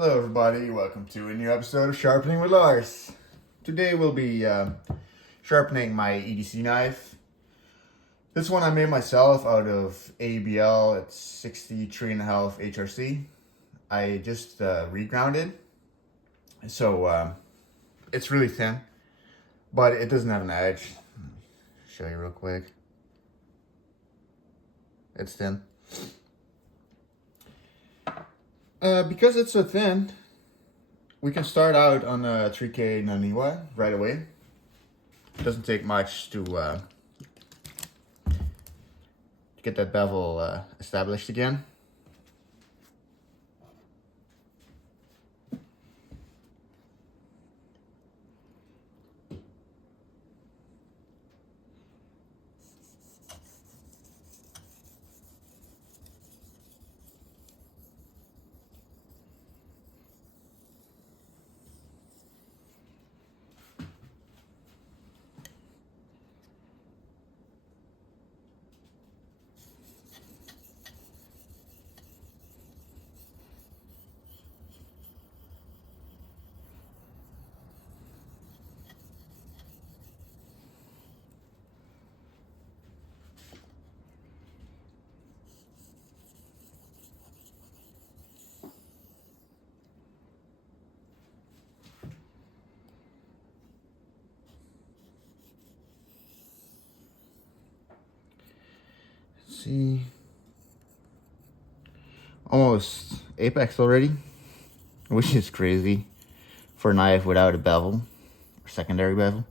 Hello everybody, welcome to a new episode of Sharpening with Lars. Today we'll be sharpening my EDC knife. This one I made myself out of AEB-L. It's 63.5 HRC. I just reground it, so it's really thin, but it doesn't have an edge. Show you real quick. It's thin. Because it's so thin, we can start out on a 3K Naniwa right away. It doesn't take much to get that bevel established again. See, almost apex already, which is crazy for a knife without a bevel or secondary bevel.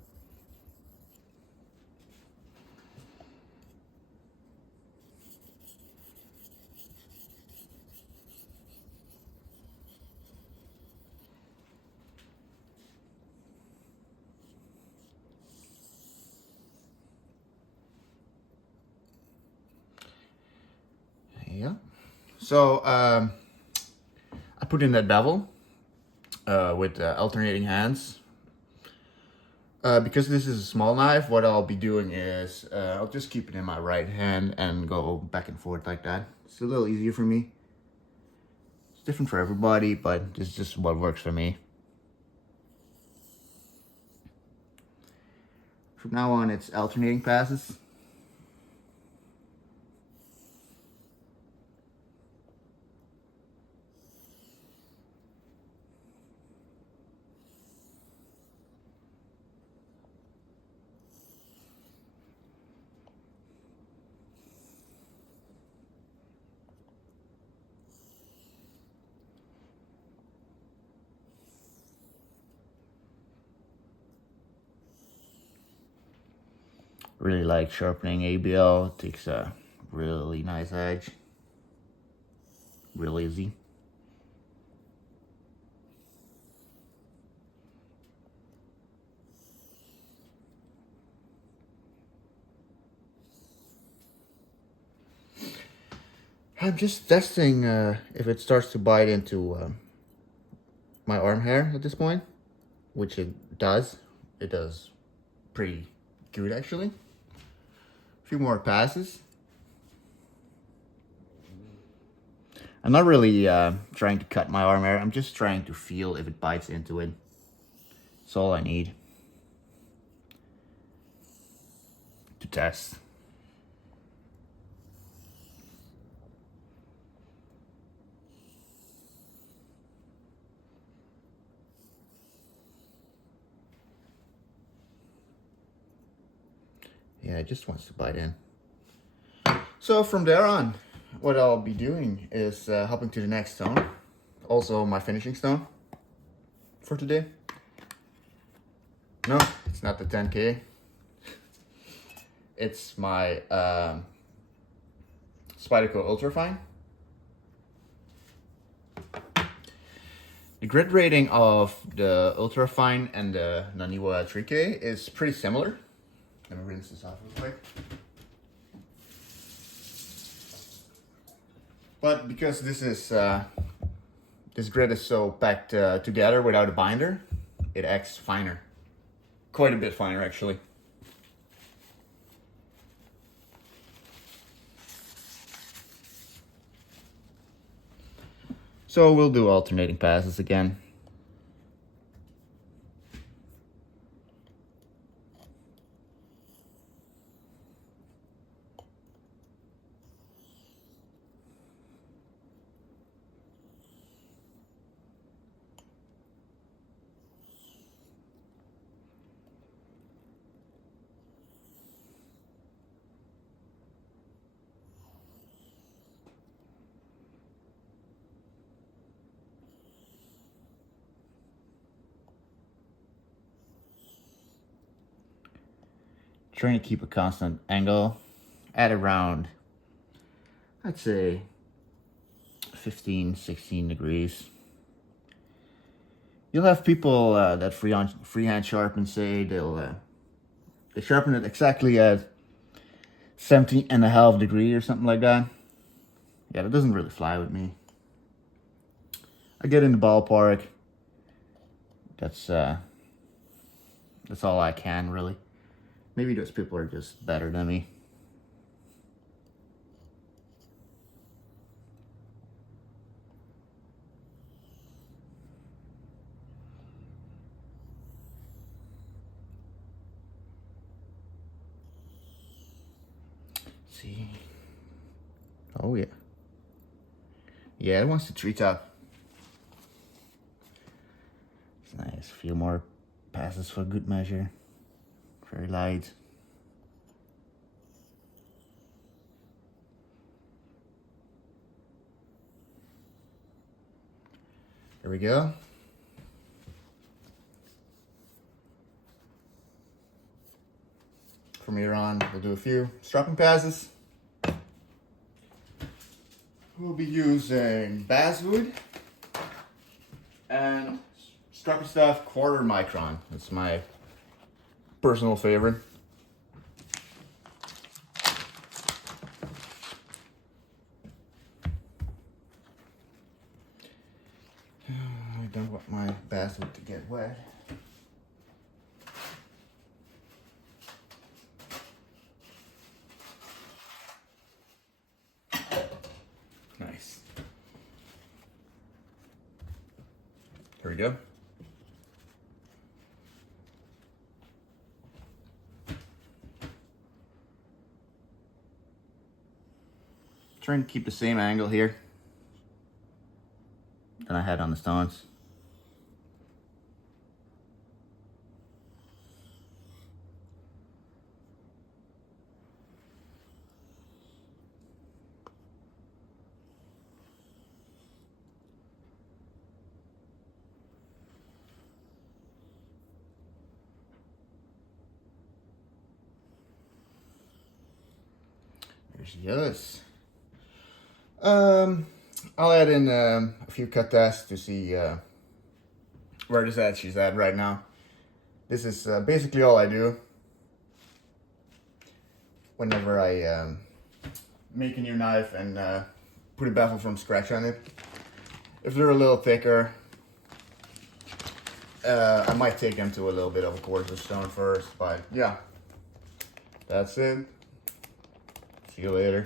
Yeah. So I put in that bevel with alternating hands. Because this is a small knife, what I'll be doing is I'll just keep it in my right hand and go back and forth like that. It's a little easier for me. It's different for everybody, but this is just what works for me. From now on, it's alternating passes. Really like sharpening AEB-L. It takes a really nice edge. Real easy. I'm just testing if it starts to bite into my arm hair at this point, which it does. It does pretty good actually. A few more passes. I'm not really trying to cut my arm hair. I'm just trying to feel if it bites into it. That's all I need to test. Yeah, it just wants to bite in. So from there on, what I'll be doing is hopping to the next stone. Also my finishing stone for today. No, it's not the 10K. It's my Spyderco Ultrafine. The grit rating of the Ultrafine and the Naniwa 3K is pretty similar. Let me rinse this off real quick. But because this is this grit is so packed together without a binder, it acts finer. Quite a bit finer actually. So we'll do alternating passes again. Trying to keep a constant angle at around, I'd say 15, 16 degrees. You'll have people that freehand sharpen say they sharpen it exactly at 17.5 degrees or something like that. Yeah, that doesn't really fly with me. I get in the ballpark. That's all I can really. Maybe those people are just better than me. Let's see. Oh yeah. Yeah, it wants the treetop. It's nice. A few more passes for good measure. Very light. There we go. From here on, we'll do a few stropping passes. We'll be using Basswood and Stroppy Stuff 1/4 micron. That's my personal favorite. I don't want my Basswood to get wet. Nice. Here we go. Trying to keep the same angle here that I had on the stones. There's the others. I'll add in a few cut tests to see where this edge is at right now. This is basically all I do whenever I make a new knife and put a bevel from scratch on it. If they're a little thicker, I might take them to a little bit of a quartz stone first, but yeah, that's it. See you later.